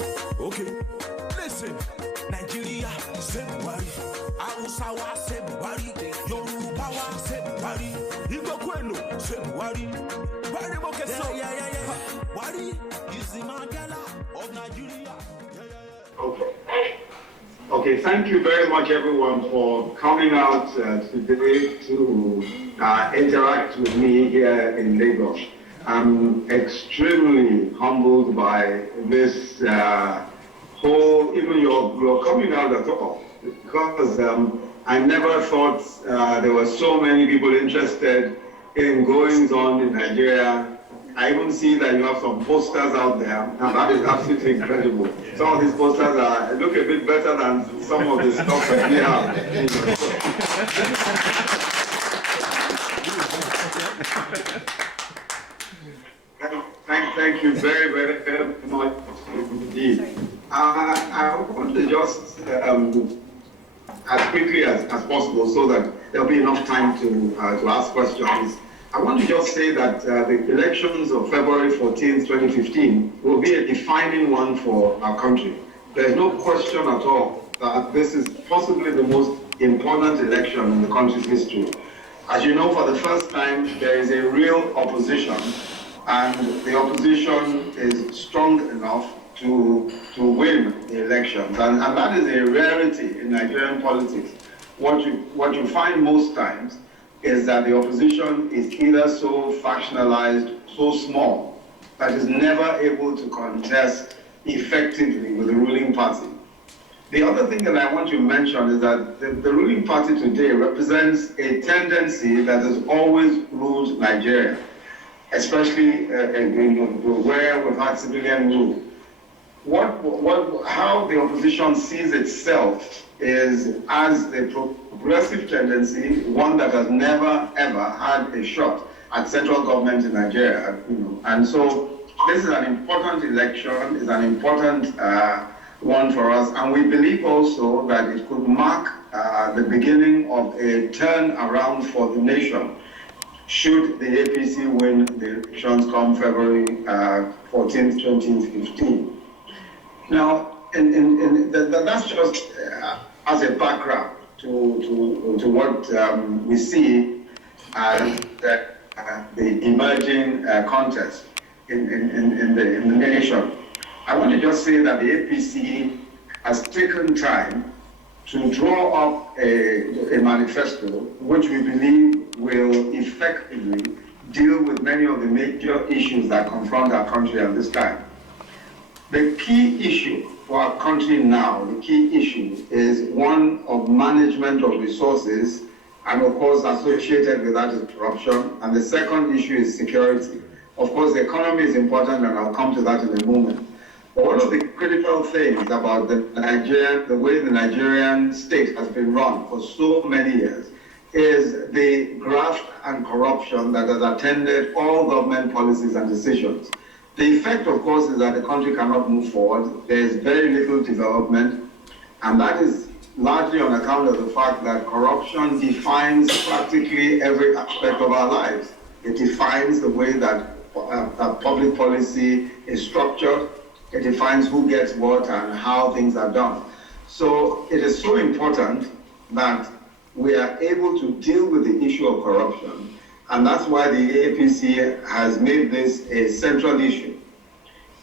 Okay, listen. Nigeria, say Buhari. Hausawa, say Buhari. Yoruba, say Buhari. Igbo Kweno, say Buhari. Buhari Mokeso. Buhari is the Mandela of Nigeria. Okay. Okay, thank you very much, everyone, for coming out today to interact with me here in Lagos. I'm extremely humbled by this whole, even your coming out at all, because I never thought there were so many people interested in goings on in Nigeria. I even see that you have some posters out there, and that is absolutely incredible. Some of these posters look a bit better than some of the stuff that we have. Thank you very, very, very much indeed. I want to just, as quickly as possible, so that there'll be enough time to ask questions. I want to just say that the elections of February 14th, 2015 will be a defining one for our country. There's no question at all that this is possibly the most important election in the country's history. As you know, for the first time, there is a real opposition, and the opposition is strong enough to win the elections. And that is a rarity in Nigerian politics. What you find most times is that the opposition is either so factionalized, so small, that is never able to contest effectively with the ruling party. The other thing that I want to mention is that the ruling party today represents a tendency that has always ruled Nigeria, especially where we've had civilian rule. How the opposition sees itself is as a progressive tendency, one that has never ever had a shot at central government in Nigeria. And so this is an important election, is an important one for us, and we believe also that it could mark the beginning of a turnaround for the nation should the APC win the elections come February 14th, 2015. Now, that's just as a background to what we see as the emerging contest in the nation. I want to just say that the APC has taken time to draw up a manifesto which we believe will effectively deal with many of the major issues that confront our country at this time. The key issue for our country now, the key issue is one of management of resources, and of course associated with that is corruption, and the second issue is security. Of course, the economy is important, and I'll come to that in a moment. But one of the critical things about the way the Nigerian state has been run for so many years is the graft and corruption that has attended all government policies and decisions. The effect, of course, is that the country cannot move forward. There is very little development, and that is largely on account of the fact that corruption defines practically every aspect of our lives. It defines the way that public policy is structured. It defines who gets what and how things are done. So it is so important that we are able to deal with the issue of corruption, and that's why the APC has made this a central issue.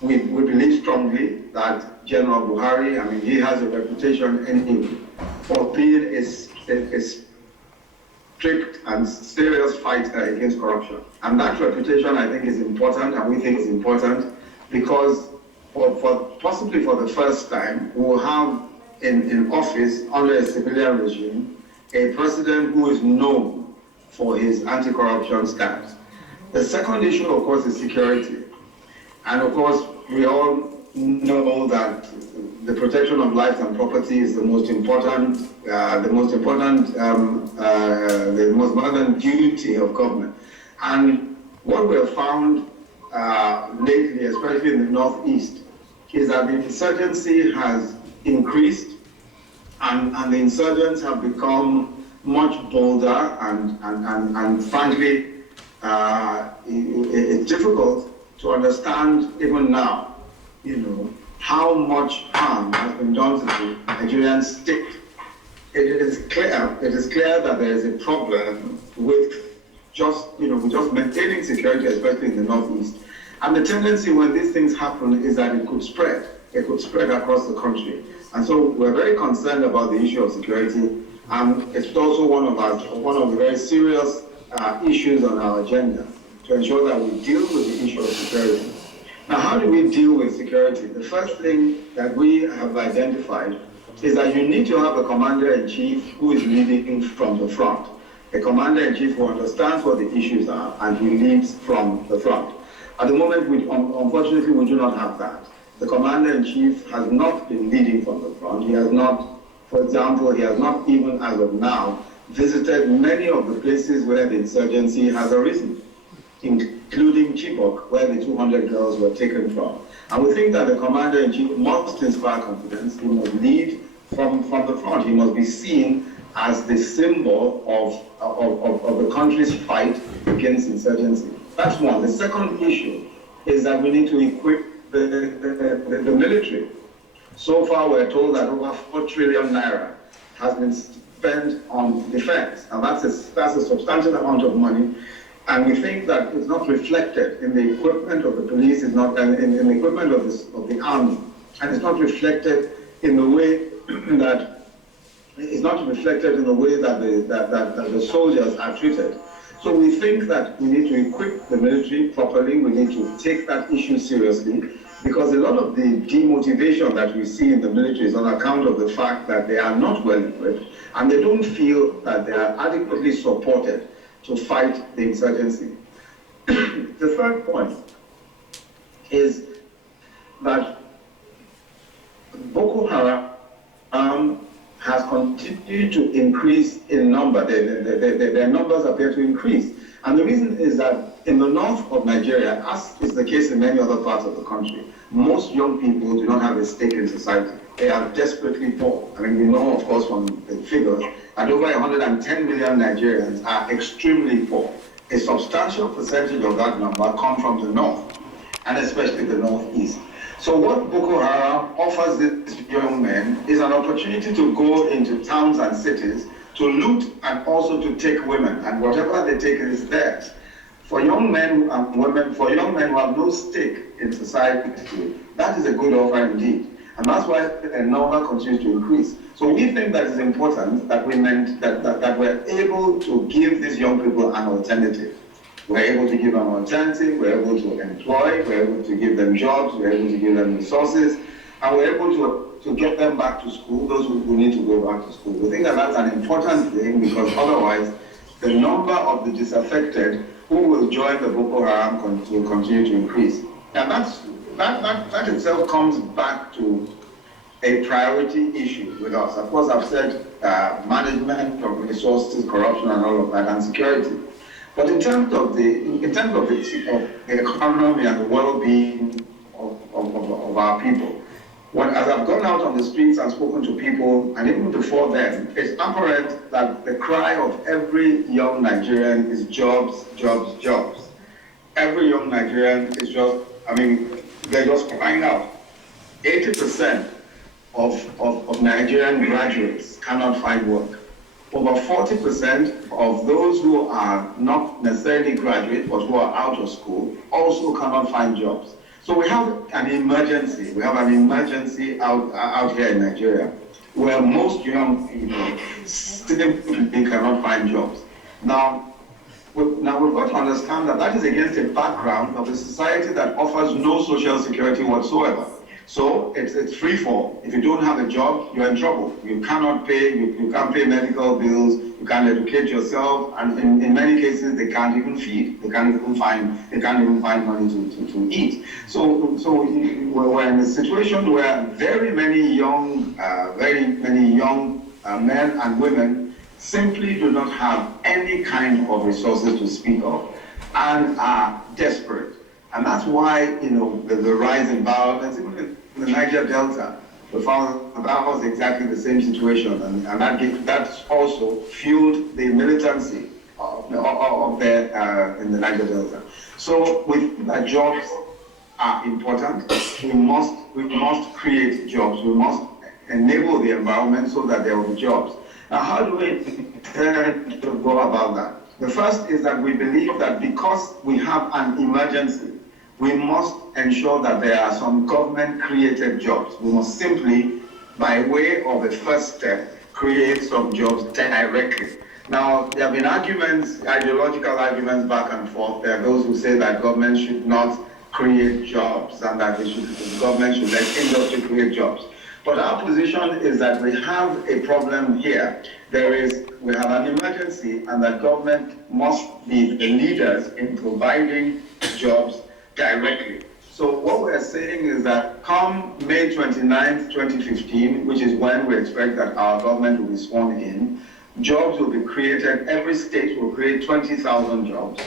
We believe strongly that General Buhari, he has a reputation anyway for being a strict and serious fighter against corruption. And that reputation, I think, is important, and we think is important because possibly for the first time, we will have in office under a civilian regime a president who is known for his anti-corruption stance. The second issue, of course, is security. And of course, we all know that the protection of life and property is the most important duty of government. And what we have found lately, especially in the Northeast, is that the insurgency has increased, and the insurgents have become much bolder, and frankly, it's difficult to understand even now, how much harm has been done to the Nigerian state. It is clear that there is a problem with just maintaining security, especially in the Northeast. And the tendency when these things happen is that it could spread. It could spread across the country. And so we're very concerned about the issue of security. And it's also one of the very serious issues on our agenda to ensure that we deal with the issue of security. Now, how do we deal with security? The first thing that we have identified is that you need to have a commander-in-chief who is leading from the front. A commander-in-chief who understands what the issues are and he leads from the front. At the moment, unfortunately, we do not have that. The commander-in-chief has not been leading from the front. He has not, for example, he has not even as of now visited many of the places where the insurgency has arisen, including Chibok, where the 200 girls were taken from. And we think that the commander-in-chief must inspire confidence. He must lead from the front. He must be seen as the symbol of the country's fight against insurgency. That's one. The second issue is that we need to equip the military. So far, we're told that over 4 trillion naira has been spent on defense, and that's a substantial amount of money. And we think that it's not reflected in the equipment of the police, it's not in the equipment of the army, and it's not reflected in the way that the soldiers are treated. So we think that we need to equip the military properly. We need to take that issue seriously, because a lot of the demotivation that we see in the military is on account of the fact that they are not well equipped and they don't feel that they are adequately supported to fight the insurgency. The third point is that Boko Haram has continued to increase in number. Their numbers appear to increase. And the reason is that in the north of Nigeria, as is the case in many other parts of the country, most young people do not have a stake in society. They are desperately poor. I mean, we know, of course, from the figures, that over 110 million Nigerians are extremely poor. A substantial percentage of that number come from the north, and especially the northeast. So what Boko Haram offers these young men is an opportunity to go into towns and cities to loot and also to take women, and whatever they take is theirs. For young men and women, for young men who have no stake in society, that is a good offer indeed. And that's why the number continues to increase. So we think that it's important that that we're able to give these young people an alternative. We're able to give them an alternative, we're able to employ, we're able to give them jobs, we're able to give them resources, and we're able to get them back to school, those who need to go back to school. We think that that's an important thing, because otherwise the number of the disaffected who will join the Boko Haram will continue to increase. And that itself comes back to a priority issue with us. Of course, I've said management of resources, corruption, and all of that, and security. But in terms of the economy and the well-being of our people, as I've gone out on the streets and spoken to people, and even before then, it's apparent that the cry of every young Nigerian is jobs, jobs, jobs. Every young Nigerian is they're just crying out. 80% of Nigerian graduates cannot find work. Over 40% of those who are not necessarily graduate, but who are out of school, also cannot find jobs. So we have an emergency. We have an emergency out here in Nigeria, where most young people simply cannot find jobs. Now we've got to understand that is against a background of a society that offers no social security whatsoever. So it's free fall. If you don't have a job, you're in trouble. You cannot pay, you can't pay medical bills, you can't educate yourself, and in many cases they can't even feed. They can't even find money to eat. So we're in a situation where very many young men and women simply do not have any kind of resources to speak of and are desperate. And that's why, the rise in violence, even in the Niger Delta, we found that was exactly the same situation, and that also fueled the militancy in the Niger Delta. So with jobs are important. We must create jobs. We must enable the environment so that there will be jobs. Now, how do we intend to go about that? The first is that we believe that because we have an emergency, we must ensure that there are some government-created jobs. We must simply, by way of a first step, create some jobs directly. Now, there have been arguments, ideological arguments back and forth. There are those who say that government should not create jobs and that the government should let industry create jobs. But our position is that we have a problem here. We have an emergency, and that government must be the leaders in providing jobs directly. So what we're saying is that come May 29th, 2015, which is when we expect that our government will be sworn in, jobs will be created. Every state will create 20,000 jobs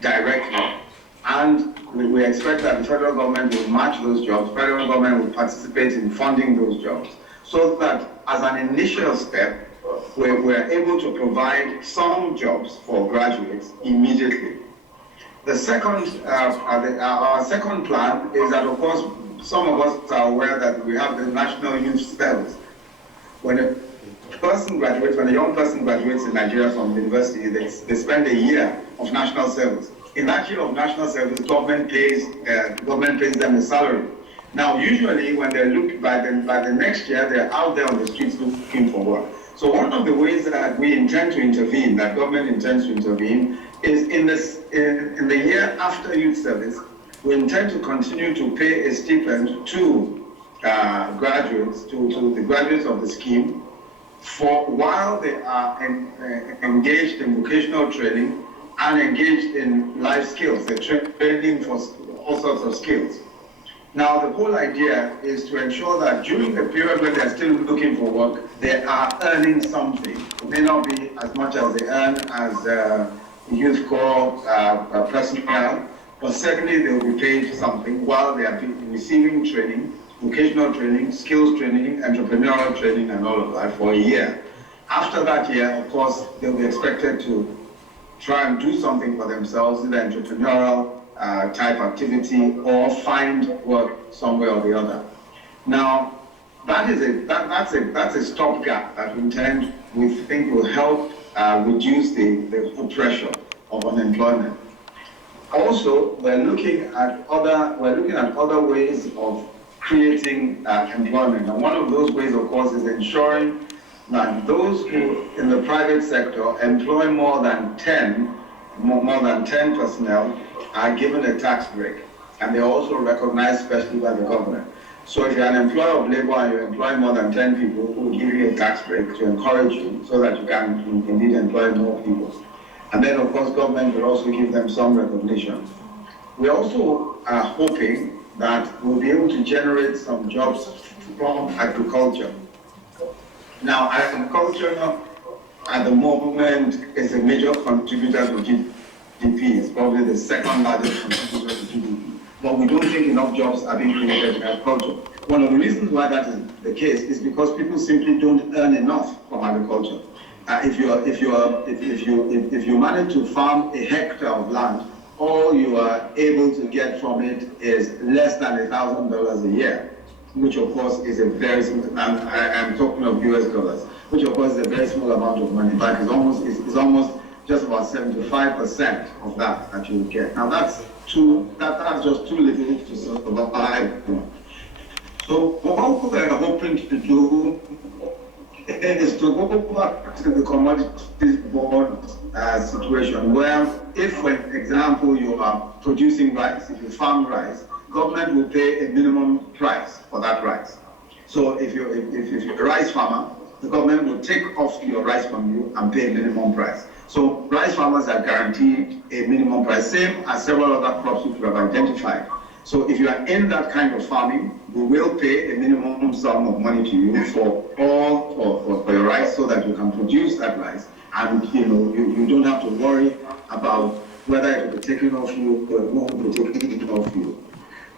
directly. And we expect that the federal government will match those jobs. The federal government will participate in funding those jobs, so that as an initial step, we're able to provide some jobs for graduates immediately. The second, our second plan is that, of course, some of us are aware that we have the National Youth Service. When a young person graduates in Nigeria from university, they spend a year of national service. In that year of national service, government pays them a salary. Now, usually, when they look by the next year, they're out there on the streets looking for work. So one of the ways that we intend to intervene, that government intends to intervene, is in the year after youth service, we intend to continue to pay a stipend to graduates, to the graduates of the scheme, for while they are engaged in vocational training and engaged in life skills. They're training for all sorts of skills. Now, the whole idea is to ensure that during the period when they're still looking for work, they are earning something. It may not be as much as they earn as Youth Corps personnel, but certainly they will be paid something while they are receiving training, vocational training, skills training, entrepreneurial training, and all of that for a year. After that year, of course, they'll be expected to try and do something for themselves, either entrepreneurial type activity or find work somewhere or the other. Now, that's a stopgap that we think will help reduce the pressure of unemployment. Also, we're looking at other ways of creating employment, and one of those ways, of course, is ensuring that those who in the private sector employ more than 10 personnel are given a tax break, and they're also recognized specially by the government. So if you're an employer of labor and you employ more than 10 people, we'll give you a tax break to encourage you so that you can indeed employ more people. And then, of course, government will also give them some recognition. We also are hoping that we'll be able to generate some jobs from agriculture. Now, agriculture at the moment is a major contributor to GDP. It's probably the second largest contributor to GDP. But we don't think enough jobs are being created in agriculture. One of the reasons why that is the case is because people simply don't earn enough from agriculture. If you manage to farm a hectare of land, all you are able to get from it is less than $1,000 a year, which of course is a very small. I'm talking of US dollars, which of course is a very small amount of money. In fact, it's almost just about 75% of that you would get. Now that's just too little to survive. So what we're hoping to do is to go back to the commodities board situation, where if, for example, you are producing rice, if you farm rice, government will pay a minimum price for that rice. So if you're a rice farmer, the government will take off your rice from you and pay a minimum price. So rice farmers are guaranteed a minimum price, same as several other crops which we have identified. So if you are in that kind of farming, we will pay a minimum sum of money to you for your rice, so that you can produce that rice, and you don't have to worry about whether it will be taken off you or it won't be taken off you.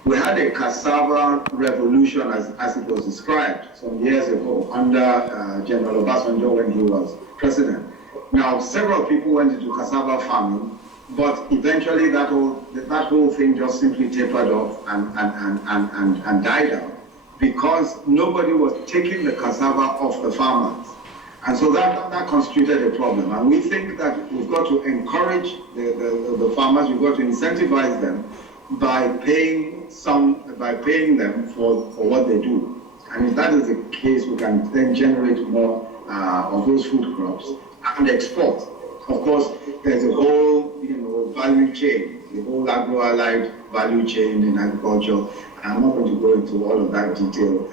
We had a cassava revolution, as it was described some years ago under General Obasanjo when he was president. Now, several people went into cassava farming, but eventually that whole thing just simply tapered off and died out because nobody was taking the cassava off the farmers. And so that constituted a problem. And we think that we've got to encourage the farmers, we've got to incentivize them by paying them for what they do. And if that is the case, we can then generate more of those food crops and export. Of course, there's a whole value chain, the whole agro-allied value chain in agriculture. I'm not going to go into all of that detail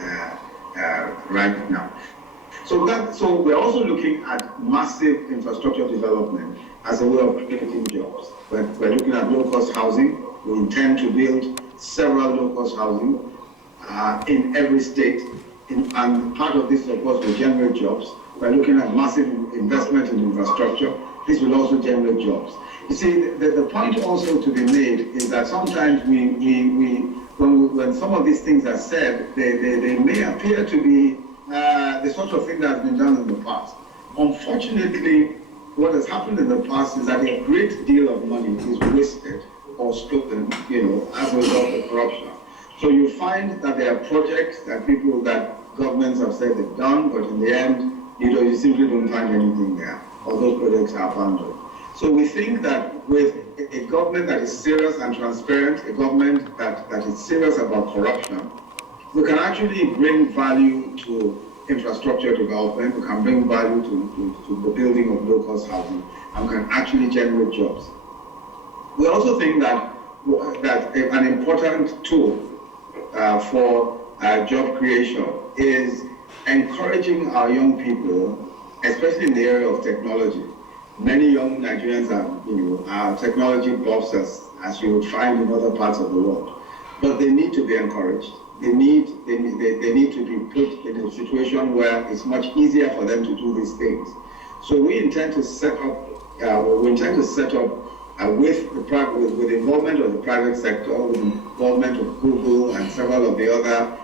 right now. So we're also looking at massive infrastructure development as a way of creating jobs. We're looking at low-cost housing. We intend to build several low-cost housing in every state, and part of this, of course, will generate jobs. We're looking at massive investment in infrastructure. This will also generate jobs. You see, the point also to be made is that sometimes when some of these things are said, they may appear to be the sort of thing that has been done in the past. Unfortunately, what has happened in the past is that a great deal of money is wasted or stolen, as a result of corruption. So you find that there are projects that governments have said they've done, but in the end, you simply don't find anything there, or those projects are abandoned. So we think that with a government that is serious and transparent, a government that is serious about corruption, we can actually bring value to infrastructure development, we can bring value to the building of low-cost housing, and we can actually generate jobs. We also think that an important tool for job creation is encouraging our young people, especially in the area of technology. Many young Nigerians are technology buffs as you would find in other parts of the world, but they need to be encouraged. They need to be put in a situation where it's much easier for them to do these things. So we intend to set up with the involvement of the private sector, with the involvement of Google and several of the other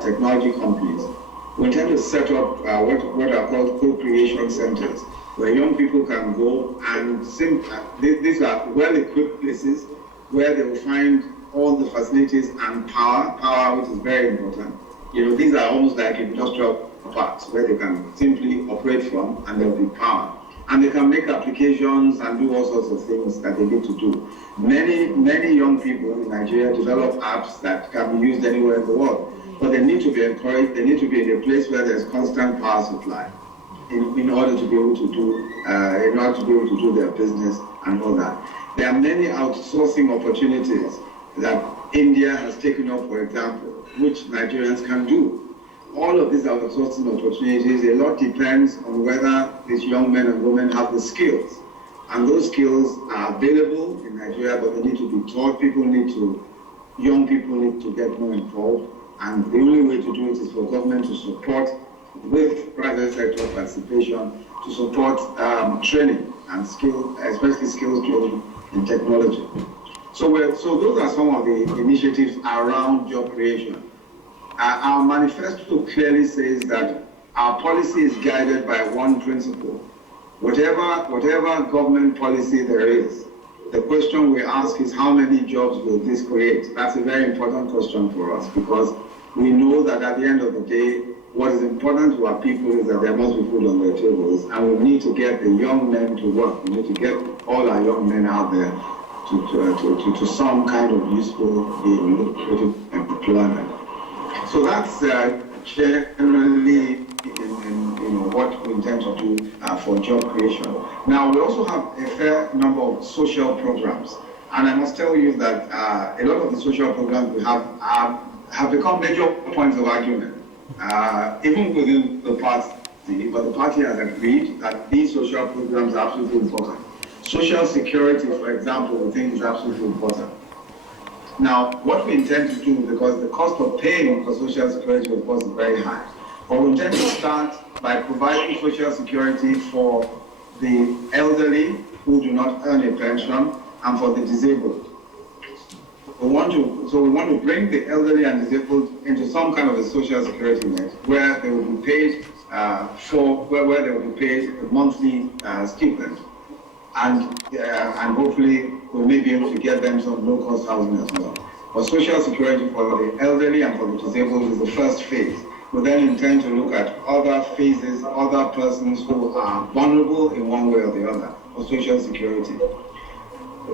technology companies. We intend to set up what are called co-creation centers, where young people can go and these are well-equipped places where they will find all the facilities and power, which is very important. These are almost like industrial parks where they can simply operate from, and there will be power. And they can make applications and do all sorts of things that they need to do. Many young people in Nigeria develop apps that can be used anywhere in the world, but they need to be encouraged. They need to be in a place where there's constant power supply in order to be able to do their business and all that. There are many outsourcing opportunities that India has taken up, for example, which Nigerians can do. All of these outsourcing opportunities, a lot depends on whether these young men and women have the skills. And those skills are available in Nigeria, but they need to be taught. Young people need to get more involved. And the only way to do it is for government to support, with private sector participation, to support training and especially skills training in technology. So those are some of the initiatives around job creation. Our manifesto clearly says that our policy is guided by one principle. Whatever government policy there is, the question we ask is how many jobs will this create? That's a very important question for us, because we know that at the end of the day, what is important to our people is that there must be food on their tables, and we need to get the young men to work. We need to get all our young men out there to some kind of useful employment. So that's generally what we intend to do for job creation. Now, we also have a fair number of social programs, and I must tell you that a lot of the social programs we have become major points of argument, even within the party, but the party has agreed that these social programs are absolutely important. Social security, for example, we think is absolutely important. Now, what we intend to do, because the cost of paying for social security, of course, is very high, but we intend to start by providing social security for the elderly who do not earn a pension and for the disabled. We want to bring the elderly and disabled into some kind of a social security net where they will be paid where they will be paid a monthly stipend. and hopefully we may be able to get them some low-cost housing as well. But social security for the elderly and for the disabled is the first phase. We then intend to look at other phases, other persons who are vulnerable in one way or the other for social security.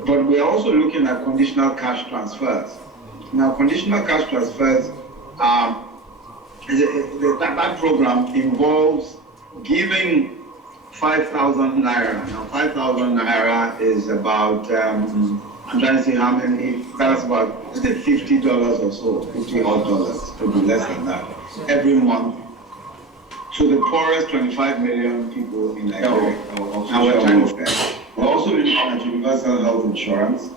But we're also looking at conditional cash transfers. Now, conditional cash transfers, that program involves giving 5,000 naira. Now, 5,000 naira is about, I'm trying to see how many, that's about $50 or so, $50 odd, to be less than that, every month to the poorest 25 million people in Nigeria. We're also looking at universal health insurance.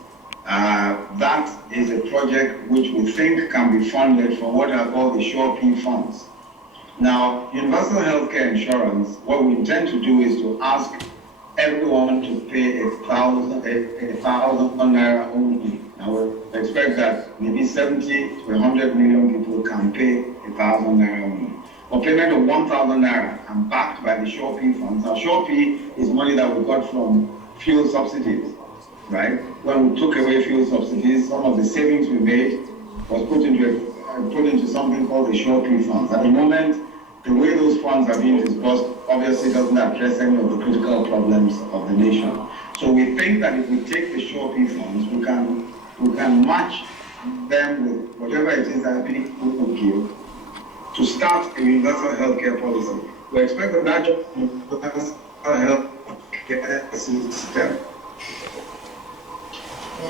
That is a project which we think can be funded from what are called the SureP funds. Now, universal healthcare insurance, what we intend to do is to ask everyone to pay 1,000 naira only. Now, we expect that maybe 70 to 100 million people can pay 1,000 naira only. A payment of 1,000 naira and backed by the SureP funds. Now, SureP is money that we got from fuel subsidies, right? When we took away fuel subsidies, some of the savings we made was put into something called the SureP funds. At the moment, the way those funds are being disbursed obviously doesn't address any of the critical problems of the nation. So we think that if we take the SureP funds, we can match them with whatever it is that people will give to start a universal healthcare policy. We expect that universal healthcare system,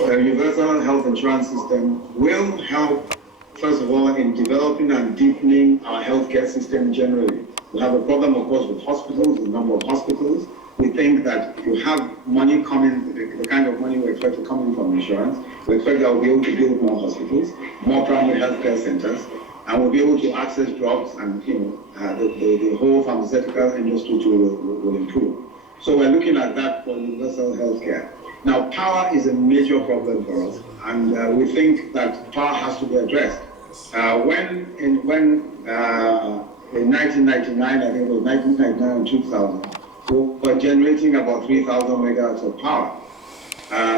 a universal health insurance system, will help, first of all, in developing and deepening our healthcare system generally. We have a problem, of course, with hospitals, the number of hospitals. We think that if you have money coming, the kind of money we expect to come in from insurance, we expect that we'll be able to build more hospitals, more primary healthcare centers, and we'll be able to access drugs, and the whole pharmaceutical industry too will improve. So we're looking at that for universal healthcare. Now, power is a major problem for us, and we think that power has to be addressed. When in 1999, I think it was 1999 and 2000, we were generating about 3,000 megawatts of power.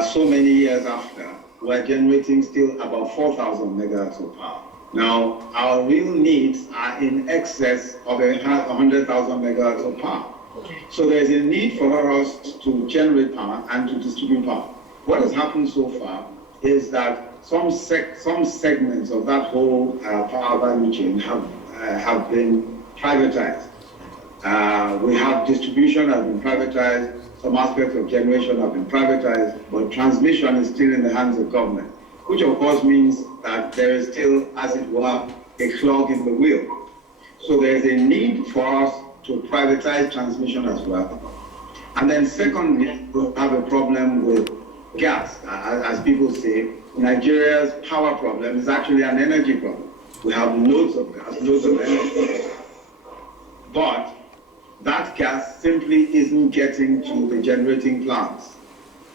So many years after, we're generating still about 4,000 megawatts of power. Now, our real needs are in excess of 100,000 megawatts of power. So there's a need for us to generate power and to distribute power. What has happened so far is that some segments of that whole power value chain have been privatized. We have distribution has been privatized, some aspects of generation have been privatized, but transmission is still in the hands of government, which of course means that there is still, as it were, a clog in the wheel. So there is a need for us to privatize transmission as well. And then secondly, we have a problem with gas. As people say, Nigeria's power problem is actually an energy problem. We have loads of gas, loads of energy. But that gas simply isn't getting to the generating plants.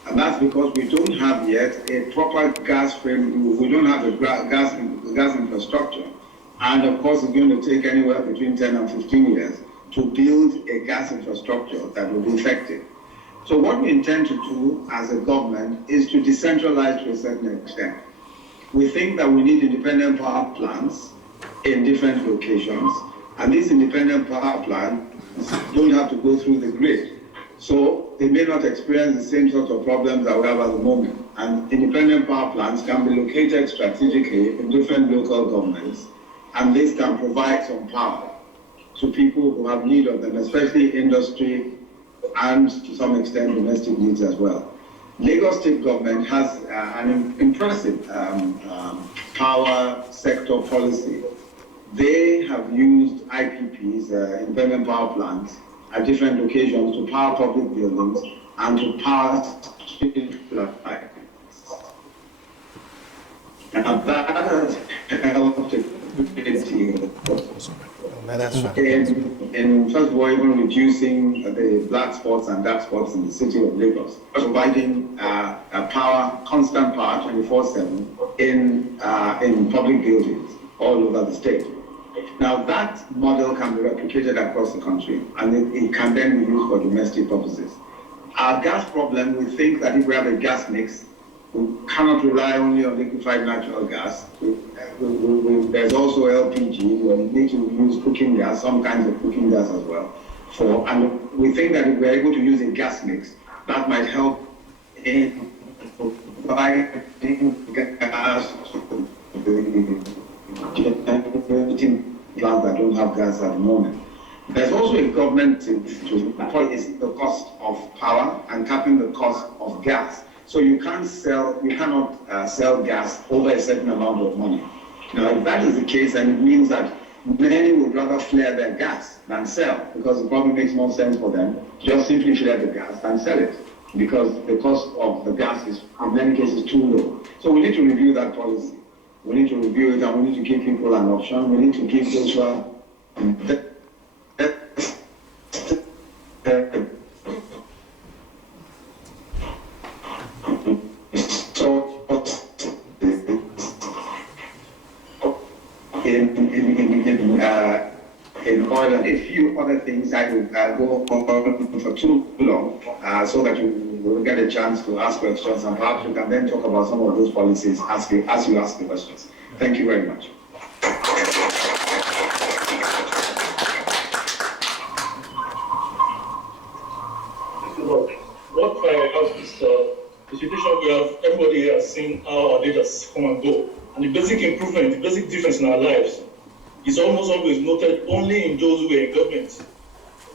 And that's because we don't have yet a proper gas frame, we don't have a gas infrastructure. And of course, it's going to take anywhere between 10 and 15 years to build a gas infrastructure that will be effective. So what we intend to do as a government is to decentralize to a certain extent. We think that we need independent power plants in different locations, and these independent power plants don't have to go through the grid. So they may not experience the same sort of problems that we have at the moment. And independent power plants can be located strategically in different local governments, and this can provide some power to people who have need of them, especially industry and to some extent domestic needs as well. Lagos State government has an impressive power sector policy. They have used IPPs, independent power plants, at different locations to power public buildings and to power street lights. And that has helped in first of all, even reducing the black spots and dark spots in the city of Lagos, providing power, constant power, 24/7 in public buildings all over the state. Now that model can be replicated across the country, and it can then be used for domestic purposes. our gas problem, we think that if we have a gas mix, we cannot rely only on liquefied natural gas. There's also LPG. We need to use cooking gas, some kinds of cooking gas as well. And we think that if we're able to use a gas mix, that might help in providing gas to the generating plants that don't have gas at the moment. There's also a government to policy the cost of power and capping the cost of gas. So you cannot sell gas over a certain amount of money. Now, if that is the case, then it means that many would rather flare their gas than sell, because it probably makes more sense for them to just simply flare the gas than sell it, because the cost of the gas is, in many cases, too low. So we need to review that policy. We need to review it, and we need to give people an option. We need to give those who are in oil and a few other things. I will go on for too long, so that you will get a chance to ask questions, and perhaps you can then talk about some of those policies as you ask the questions. Thank you very much. What I have is the situation we have, everybody has seen how our data come and go. And the basic improvement, the basic difference in our lives is almost always noted only in those who are in government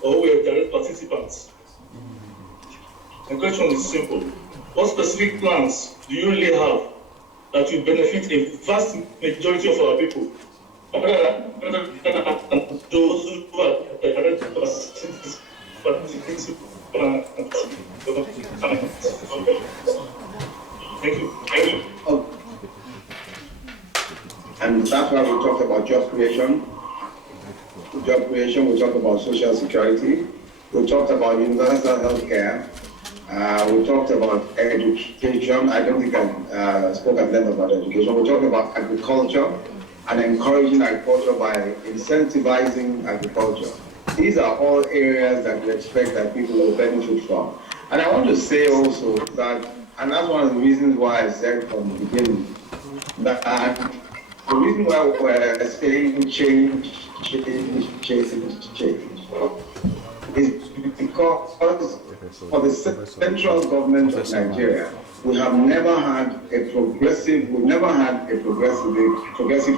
or who are direct participants. The question is simple. What specific plans do you really have that will benefit a vast majority of our people? Those who are direct participants. Thank you. Oh. And that's why we talked about job creation. We talked about social security. We talked about universal health care. We talked about education. I don't think I spoke at length about education. We talked about agriculture and encouraging agriculture by incentivizing agriculture. These are all areas that we expect that people will benefit from. And I want to say also that, and that's one of the reasons why I said from the beginning, that the reason why we're saying change is because for the central government of Nigeria, we have never had a progressive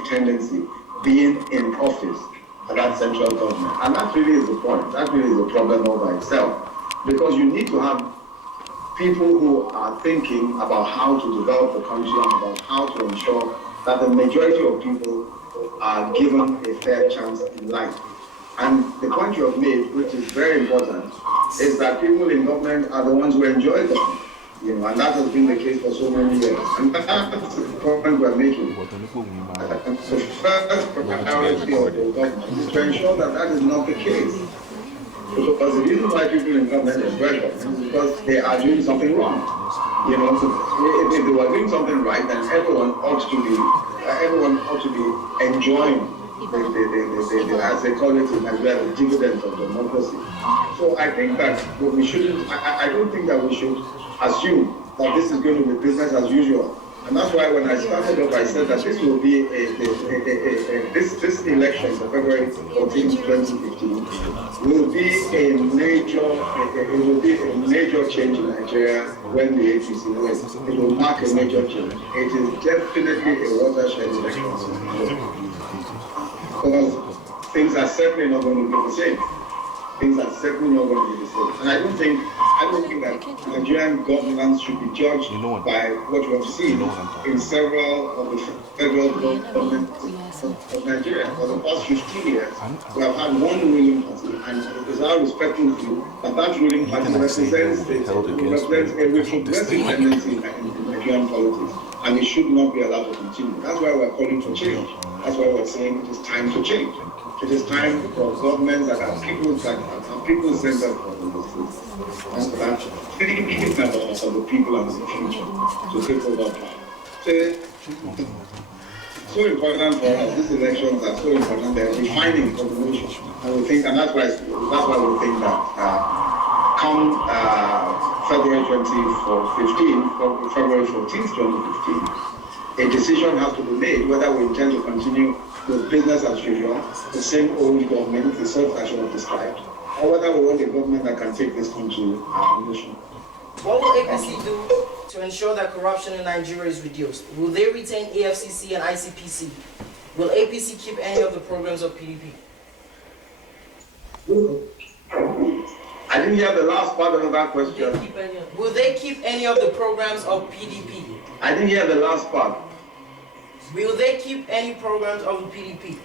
tendency being in office at that central government. And that really is the point. That really is the problem all by itself. Because you need to have people who are thinking about how to develop the country and about how to ensure that the majority of people are given a fair chance in life. And the point you have made, which is very important, is that people in government are the ones who enjoy them. And that has been the case for so many years. And that's the point we're making. The first priority of the government is to ensure that that is not the case. Because the reason why people in government enjoy government is because they are doing something wrong. So if they were doing something right, then everyone ought to be enjoying as they call it in Nigeria, the dividends of democracy. So I think that we shouldn't. I don't think that we should assume that this is going to be business as usual. And that's why when I started off, I said that this will be this election for February 14, 2015 will be a major change in Nigeria when the APC wins. It will mark a major change. It is definitely a watershed election. Because things are certainly not going to be the same. And I don't think that Nigerian governance should be judged by what we have seen in several of the federal governments of Nigeria. For the past 15 years, we have had one ruling party, and it is our respectful view that ruling party represents a retrogressive tendency in Nigerian politics, and it should not be allowed to continue. That's why we're calling for change. That's why we're saying it is time to change. It is time for governments that are people-centered governments and that thinking about the people and the future to take over power. So important for us. These elections are so important. They're defining for the nation, and we think, and that's why we think that come February 2015, February 14th, 2015, a decision has to be made whether we intend to continue with business as usual, the same old government, the sort I should have described, or whether we want a government that can take this country our mission. What will APC do to ensure that corruption in Nigeria is reduced? Will they retain EFCC and ICPC? Will APC keep any of the programs of PDP? I didn't hear the last part of that question. Will they keep any of the programs of PDP? I didn't hear the last part. Will they keep any programs of the PDP?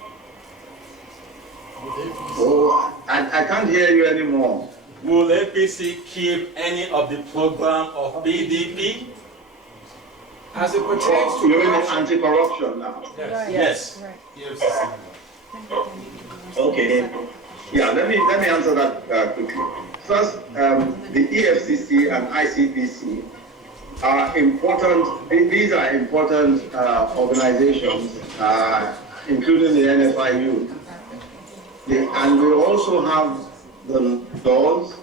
Oh, I can't hear you anymore. Will APC keep any of the program of PDP? As it pertains to you mean anti-corruption now? Yes. Okay. Yeah, let me answer that quickly. First, the EFCC and ICPC are important. These are important organizations, including the NFIU. And we also have the laws.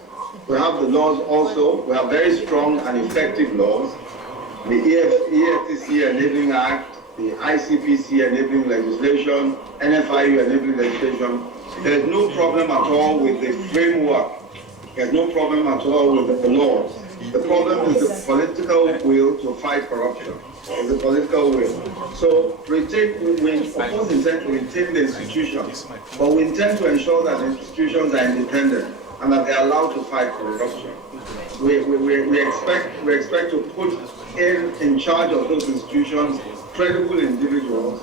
We have the laws also. We have very strong and effective laws. The EFCC Enabling Act, the ICPC Enabling Legislation, NFIU Enabling Legislation. There's no problem at all with the framework. There's no problem at all with the laws. The problem is the political will to fight corruption. It's the political will. So we of course intend to retain the institutions, but we intend to ensure that the institutions are independent and that they are allowed to fight corruption. We expect to put in charge of those institutions credible individuals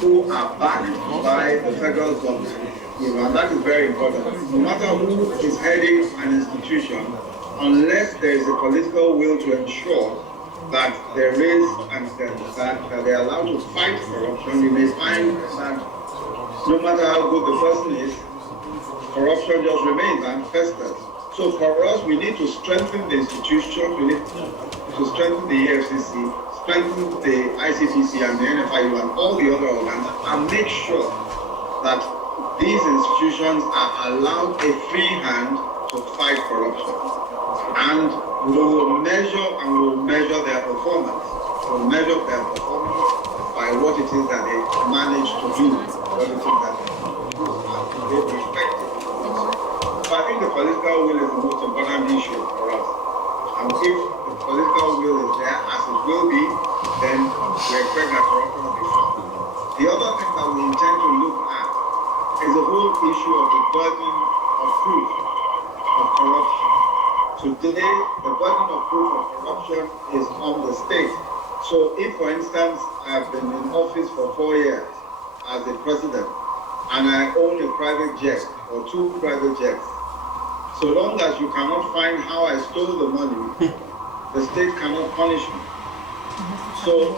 who are backed by the federal government. And that is very important. No matter who is heading an institution, unless there is a political will to ensure that there is and that they are allowed to fight corruption, you may find that no matter how good the person is, corruption just remains and festers. So for us, we need to strengthen the institution, we need to strengthen the EFCC, strengthen the ICPC and the NFIU and all the other organs, and make sure that these institutions are allowed a free hand to fight corruption. And we will measure their performance. We'll measure their performance by what it is that they manage to do, what it is that they respect it. So I think the political will is the most important issue for us. And if the political will is there, as it will be, then we expect that corruption will be fought. The other thing that we intend to look at is the whole issue of the burden of proof of corruption. Today, the burden of proof of corruption is on the state. So if, for instance, I've been in office for 4 years as a president, and I own a private jet or 2 private jets, so long as you cannot find how I stole the money, the state cannot punish me. So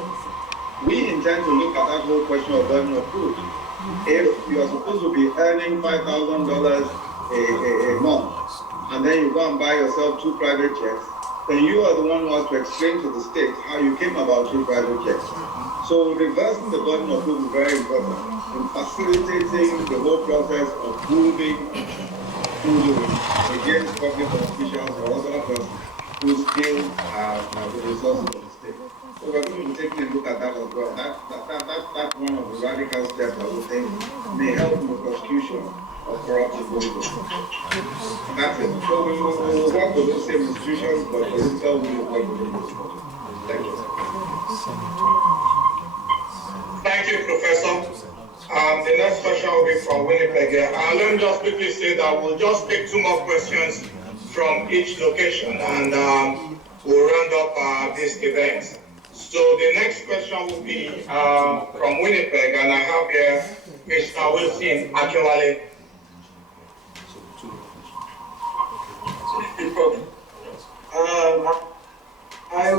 we intend to look at that whole question of burden of proof. If you are supposed to be earning $5,000 a month, and then you go and buy yourself 2 private jets, then you are the one who has to explain to the state how you came about 2 private jets. So reversing the burden of proof is very important in facilitating the whole process of proving against public officials or other persons who steal the resources of the state. So we're going to be taking a look at that as well. That's one of the radical steps that we think may help in the prosecution of corruption. That's it. So we will work with the same institutions, but political will work with them. Thank you. Thank you, Professor. The next question will be from Winnipeg. And let me just quickly say that we'll just take 2 more questions from each location, and we'll round up this event. So the next question will be from Winnipeg, and I have here Mr. Wilson Akinwale. I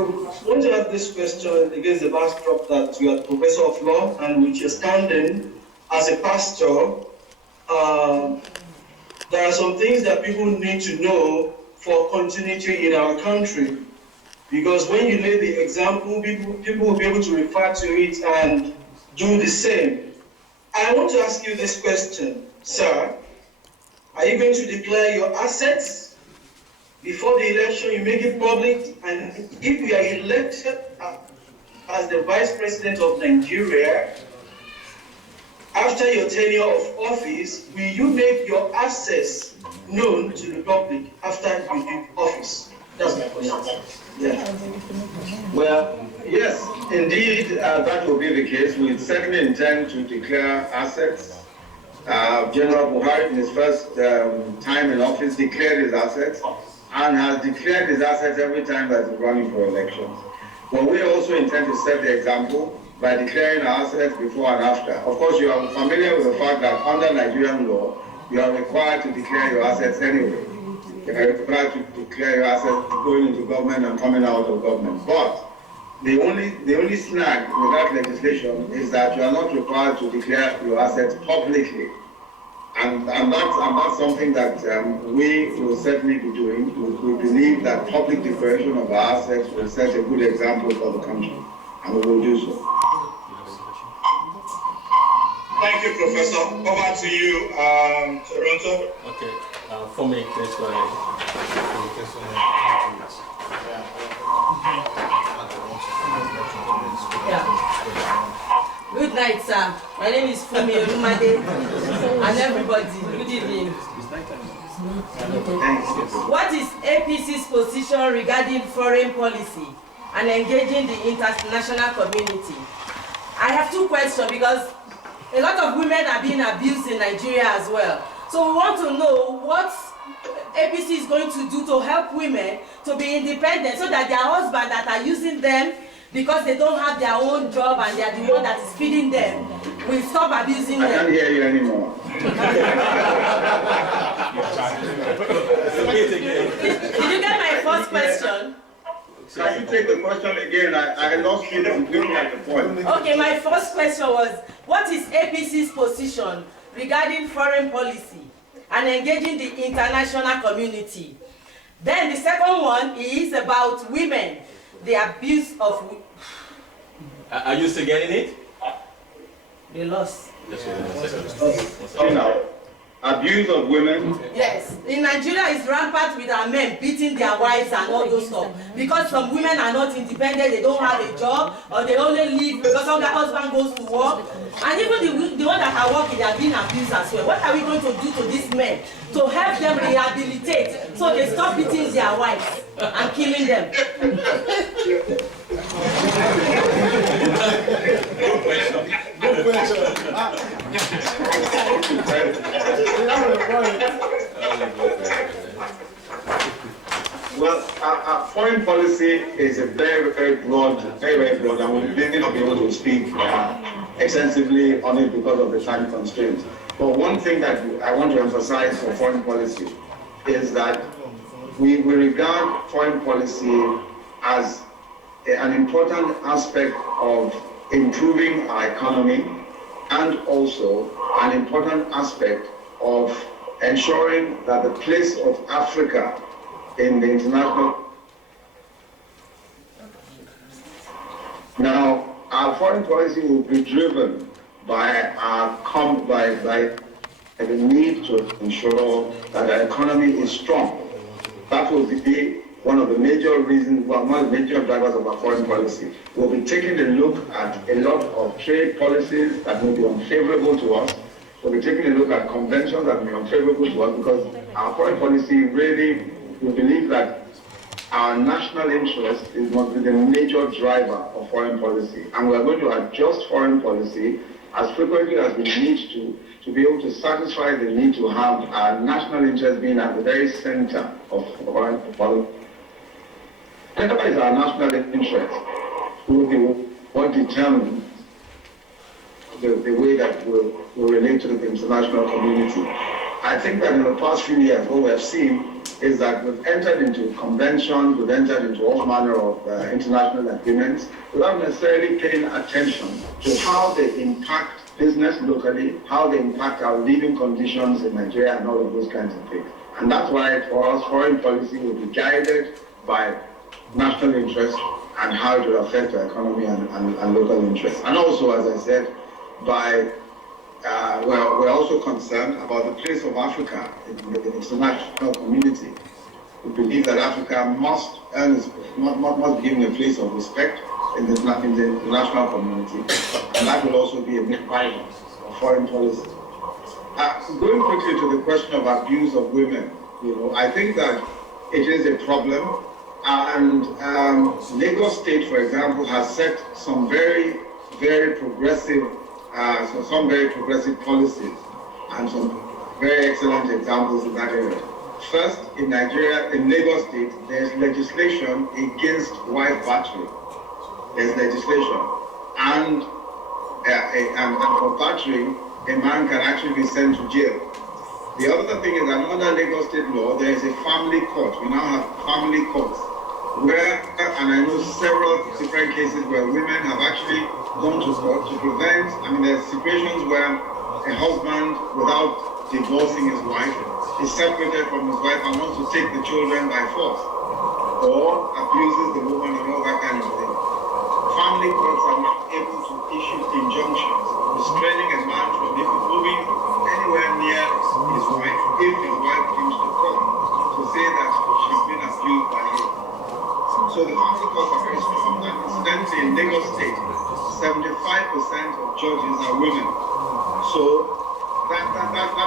want to ask this question against the backdrop that you are professor of law and which you're standing as a pastor. There are some things that people need to know for continuity in our country. Because when you lay the example, people will be able to refer to it and do the same. I want to ask you this question, sir. Are you going to declare your assets Before the election, you make it public, and if you are elected as the Vice President of Nigeria, after your tenure of office, will you make your assets known to the public after you leave office? That's my question. Yeah. Well, yes, indeed, that will be the case. We certainly intend to declare assets. General Buhari, in his first time in office, declared his assets and has declared his assets every time that he's running for elections. But we also intend to set the example by declaring our assets before and after. Of course, you are familiar with the fact that under Nigerian law, you are required to declare your assets anyway. You are required to declare your assets going into government and coming out of government. But the only snag with that legislation is that you are not required to declare your assets publicly. And that's something that we will certainly be doing. We believe that public declaration of our assets will set a good example for the country, and we will do so. Thank you, Professor. Over to you, Toronto. Okay, for me, please go ahead. Good night, sir. My name is Prof Yemi Osinbajo, and everybody, good evening. What is APC's position regarding foreign policy and engaging the international community? I have two questions because a lot of women are being abused in Nigeria as well. So we want to know what APC is going to do to help women to be independent so that their husbands that are using them because they don't have their own job and they are the one that is feeding them will stop abusing them. I can't hear you anymore. Did you get my first question? Can you take the question again? I lost you looking at the point. Okay, my first question was, what is APC's position regarding foreign policy and engaging the international community? Then the second one is about women, the abuse of... Are you still getting it? They lost. Abuse of women? Yes. In Nigeria, it's rampant with our men beating their wives and all those stuff. Because some women are not independent, they don't have a job, or they only leave because some their husband goes to work. And even the one that are working, they are being abused as well. What are we going to do to these men to help them rehabilitate so they stop beating their wives and killing them? Good question. Well, foreign policy is a very broad, and we may not be able to speak extensively on it because of the time constraints. But one thing that I want to emphasize for foreign policy is that we regard foreign policy as an important aspect of improving our economy and also an important aspect of ensuring that the place of Africa in the international... Now, our foreign policy will be driven by the need to ensure that our economy is strong. That will be one of the major reasons, well, one of the major drivers of our foreign policy. We'll be taking a look at a lot of trade policies that will be unfavorable to us. We'll be taking a look at conventions that will be unfavorable to us because our foreign policy really, we believe that our national interest must be the major driver of foreign policy. And we're going to adjust foreign policy as frequently as we need to be able to satisfy the need to have our national interest being at the very center of foreign policy. Whatever is our national interest will be what determines the way that we'll relate to the international community. I think that in the past few years, what we have seen is that we've entered into conventions, we've entered into all manner of international agreements without necessarily paying attention to how they impact business locally, how they impact our living conditions in Nigeria and all of those kinds of things. And that's why for us, foreign policy will be guided by national interest and how it will affect our economy and local interests. And also, as I said, by we're also concerned about the place of Africa in the international community. We believe that Africa must be given a place of respect in the international community, and that will also be a big part of foreign policy. Going quickly to the question of abuse of women, I think that it is a problem, and Lagos State, for example, has set some very, very progressive, policies and some very excellent examples in that area. First, in Nigeria, in Lagos State, there's legislation against wife battery. There's legislation, and for battery, a man can actually be sent to jail. The other thing is that under Lagos State law, there is a family court. We now have family courts where, and I know several different cases where women have actually gone to court to prevent, there's situations where a husband, without divorcing his wife, is separated from his wife and wants to take the children by force, or abuses the woman and all that kind of thing. Family courts are not able to issue injunctions restraining a man from moving anywhere near his wife if his wife comes to court to say that she's been abused by him. So the family courts are very strong, and incidentally in Lagos State, 75% of judges are women. So that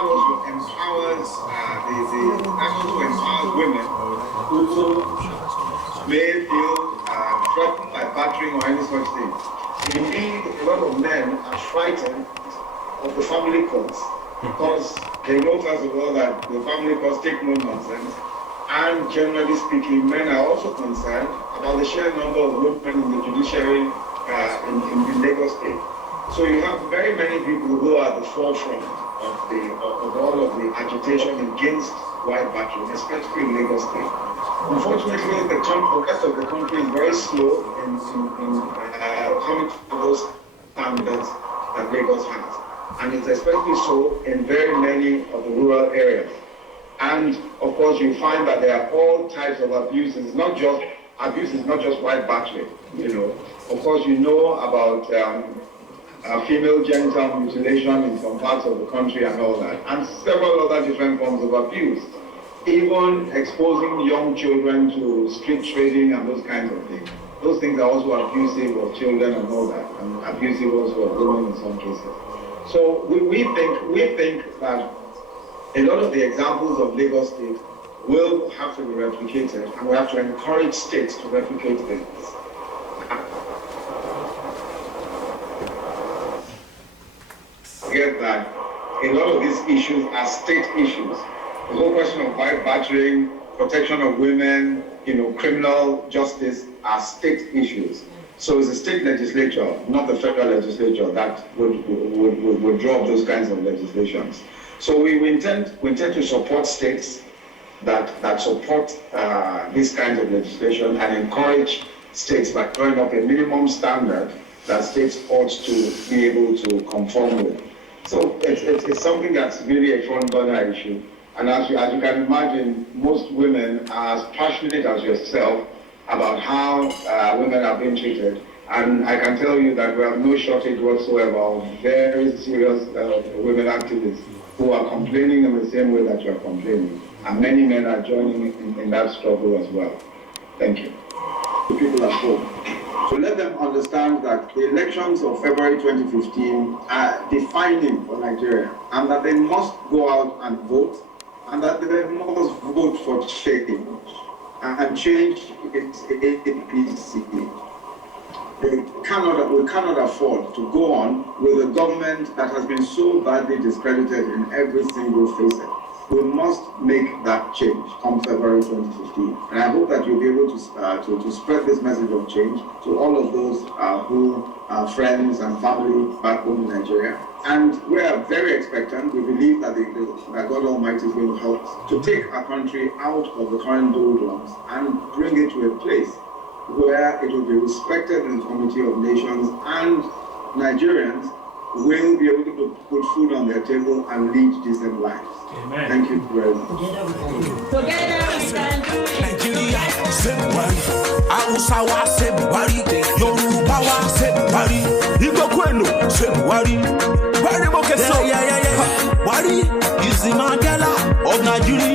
also empowers women who may feel threatened by battering or any such thing. Indeed, a lot of men are frightened of the family courts because they know, first of all, that the family courts take no nonsense, and generally speaking, men are also concerned about the sheer number of women in the judiciary in Lagos State. So you have very many people who are at the forefront of all of the agitation against wife battering, especially in Lagos State. Unfortunately, the rest of the country is very slow in coming to those standards that Lagos has. And it's especially so in very many of the rural areas. And of course, you find that there are all types of abuses. Abuse is not just wife battering, Of course, about female genital mutilation in some parts of the country and all that, and several other different forms of abuse. Even exposing young children to street trading and those kinds of things. Those things are also abusive of children and all that, and abusive also of women in some cases. So we think that a lot of the examples of Lagos State will have to be replicated, and we have to encourage states to replicate this. Get that a lot of these issues are state issues. The whole question of wife battering, protection of women, criminal justice are state issues. So it's a state legislature, not the federal legislature, that would draw up those kinds of legislations. So we intend to support states that support these kinds of legislation and encourage states by drawing up a minimum standard that states ought to be able to conform with. So it's something that's really a front burner issue. And as you can imagine, most women are as passionate as yourself about how women are being treated. And I can tell you that we have no shortage whatsoever of very serious women activists who are complaining in the same way that you are complaining. And many men are joining in that struggle as well. Thank you. The people at home. To let them understand that the elections of February 2015 are defining for Nigeria, and that they must go out and vote, and that they must vote for change, and change its APC. We cannot afford to go on with a government that has been so badly discredited in every single facet. We must make that change come February 2015. And I hope that you'll be able to spread this message of change to all of those who are friends and family back home in Nigeria. And we are very expectant. We believe that that God Almighty is going to help us to take our country out of the current doldrums and bring it to a place where it will be respected in the community of nations, and Nigerians will be able to put food on their table and lead decent lives. Amen. Thank you very much. Together we can do it. Nigeria, February. Hausawa, February. Yoruba, February. Igbo Kwenu, February. Wari Mokeso. Wari is the Mandela of Nigeria.